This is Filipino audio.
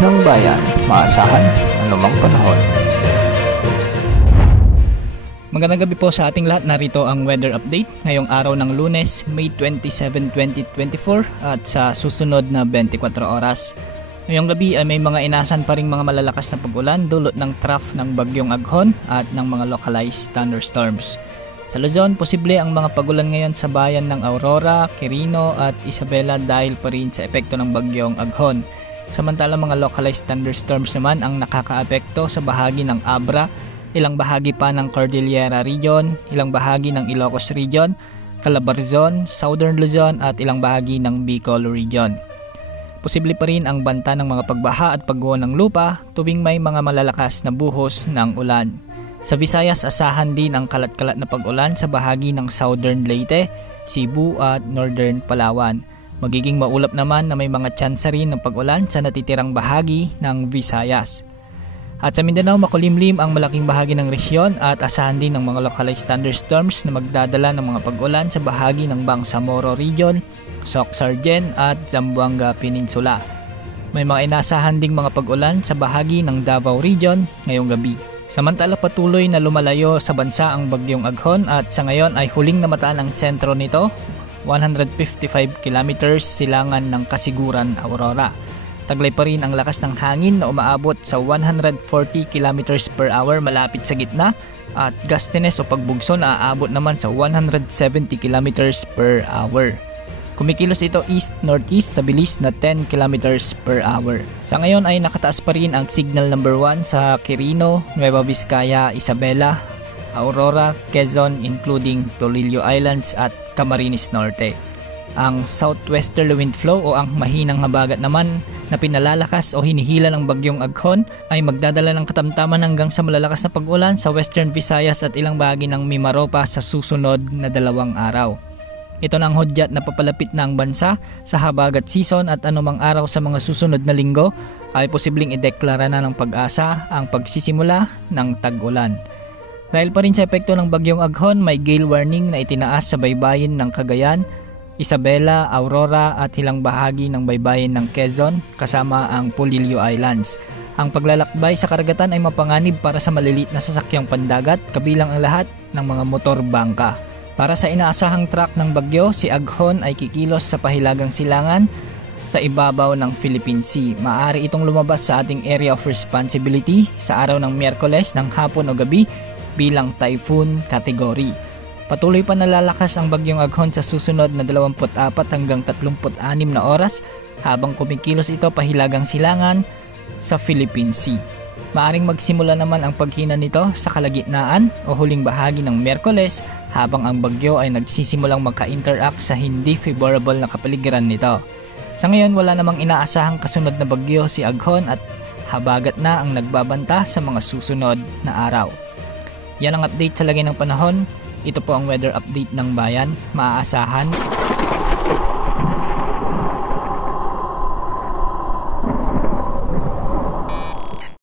ng bayan, maasahan anumang panahon. Magandang gabi po sa ating lahat. Narito ang weather update ngayong araw ng Lunes, May 27, 2024 at sa susunod na 24 oras. Ngayong gabi ay may mga inasan pa ring mga malalakas na pag-ulan dulot ng trough ng bagyong Aghon at ng mga localized thunderstorms. Sa Luzon, posible ang mga pag-ulan ngayon sa bayan ng Aurora, Quirino at Isabela dahil pa rin sa epekto ng bagyong Aghon. Samantala mga localized thunderstorms naman ang nakakaapekto sa bahagi ng Abra, ilang bahagi pa ng Cordillera Region, ilang bahagi ng Ilocos Region, Calabarzon, Southern Luzon at ilang bahagi ng Bicol Region. Posible pa rin ang banta ng mga pagbaha at pagguho ng lupa tuwing may mga malalakas na buhos ng ulan. Sa Visayas, asahan din ang kalat-kalat na pag-ulan sa bahagi ng Southern Leyte, Cebu at Northern Palawan. Magiging maulap naman na may mga tsansa rin ng pag-ulan sa natitirang bahagi ng Visayas. At sa Mindanao, makulimlim ang malaking bahagi ng resyon at asahan din ng mga localized thunderstorms na magdadala ng mga pag-ulan sa bahagi ng Bangsamoro Region, Soc-Sargen at Zamboanga Peninsula. May mga inasahan ding mga pag-ulan sa bahagi ng Davao Region ngayong gabi. Samantala patuloy na lumalayo sa bansa ang bagyong Aghon at sa ngayon ay huling namataan ang sentro nito, 155 kilometers silangan ng Kasiguran, Aurora. Taglay pa rin ang lakas ng hangin na umaabot sa 140 km per hour malapit sa gitna at gustiness o pagbugso na aabot naman sa 170 km per hour. Kumikilos ito east-northeast sa bilis na 10 km per hour. Sa ngayon ay nakataas pa rin ang signal number 1 sa Quirino, Nueva Vizcaya, Isabela, Aurora, Quezon including Tolillo Islands at Camarines Norte. Ang southwesterly wind flow o ang mahinang habagat naman na pinalalakas o hinihila ng bagyong Aghon ay magdadala ng katamtaman hanggang sa malalakas na pag-ulan sa Western Visayas at ilang bahagi ng Mimaropa sa susunod na 2 araw. Ito na ang hudyat na papalapit na ang bansa sa habagat season at anumang araw sa mga susunod na linggo ay posibleng ideklara na ng pag-asa ang pagsisimula ng tag-ulan. Dahil pa rin sa epekto ng bagyong Aghon, may gale warning na itinaas sa baybayin ng Cagayan, Isabela, Aurora at ilang bahagi ng baybayin ng Quezon kasama ang Polillo Islands. Ang paglalakbay sa karagatan ay mapanganib para sa maliliit na sasakyang pandagat kabilang ang lahat ng mga motor bangka. Para sa inaasahang track ng bagyo, si Aghon ay kikilos sa pahilagang silangan sa ibabaw ng Philippine Sea. Maaari itong lumabas sa ating area of responsibility sa araw ng Miyerkules ng hapon o gabi bilang typhoon category. Patuloy pa nalalakas ang bagyong Aghon sa susunod na 24 hanggang 36 na oras habang kumikilos ito pahilagang silangan sa Philippine Sea. Maaring magsimula naman ang paghina nito sa kalagitnaan o huling bahagi ng Miyerkules habang ang bagyo ay nagsisimulang magka-interact sa hindi favorable na kapaligiran nito. Sa ngayon wala namang inaasahang kasunod na bagyo si Aghon at habagat na ang nagbabanta sa mga susunod na araw. Yan ang update sa lagay ng panahon. Ito po ang weather update ng bayan, maaasahan